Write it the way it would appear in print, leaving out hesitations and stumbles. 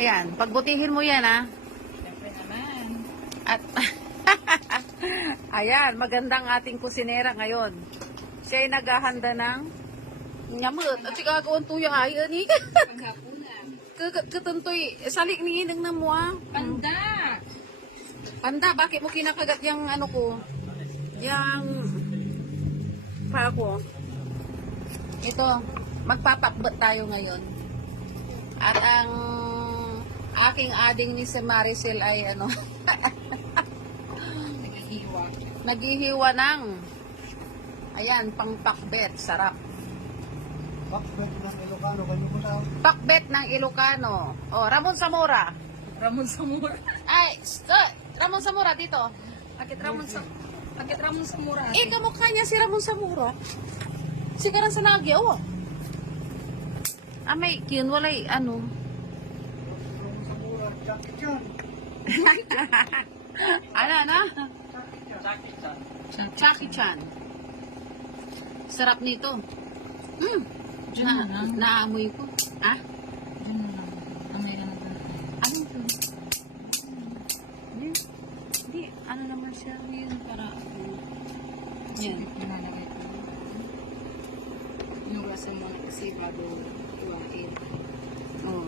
Ayan, pagbutihin mo yan, ha? Siyempre naman. At, ayan, magandang ating kusinera ngayon. Siya ay naghahanda ng nyamut. At siya gagawin tuyo ay, ani. Panghapunan. Katuntoy, salik ni inang na mo, ah. Panda! Panda, bakit mo kinakagat yung ano ko? Yung pa ko. Ito, magpapakbat tayo ngayon. At ang aking ading ni si Maricel ay ano, Naghihiwa. naghihiwa ng ayan, pang pakbet, sarap. Bakit ng Ilocano, kanyo mo na. Pakbet ng Ilocano. Oh, Ramon Zamora. Ramon Samura. Ay, Ramon Zamora dito. Bakit Ramon Zamora? Bakit Ramon Samura? Eh, kamukha niya si Ramon Zamora. Sigaran sa Nagya, oh. Ah, may yun, walay, ano. Sa mura, Jackie Chan. Ano? Jackie Chan. Jackie Chan. Sarap nito. Diyan na lang. Naamoy ko. Ah? Diyan na lang. Amay na natin. Ano ito? Hindi, ano naman siya yun para, yan. Pinalagay ko. Inugasan mo na kasi bago iwain. Oh.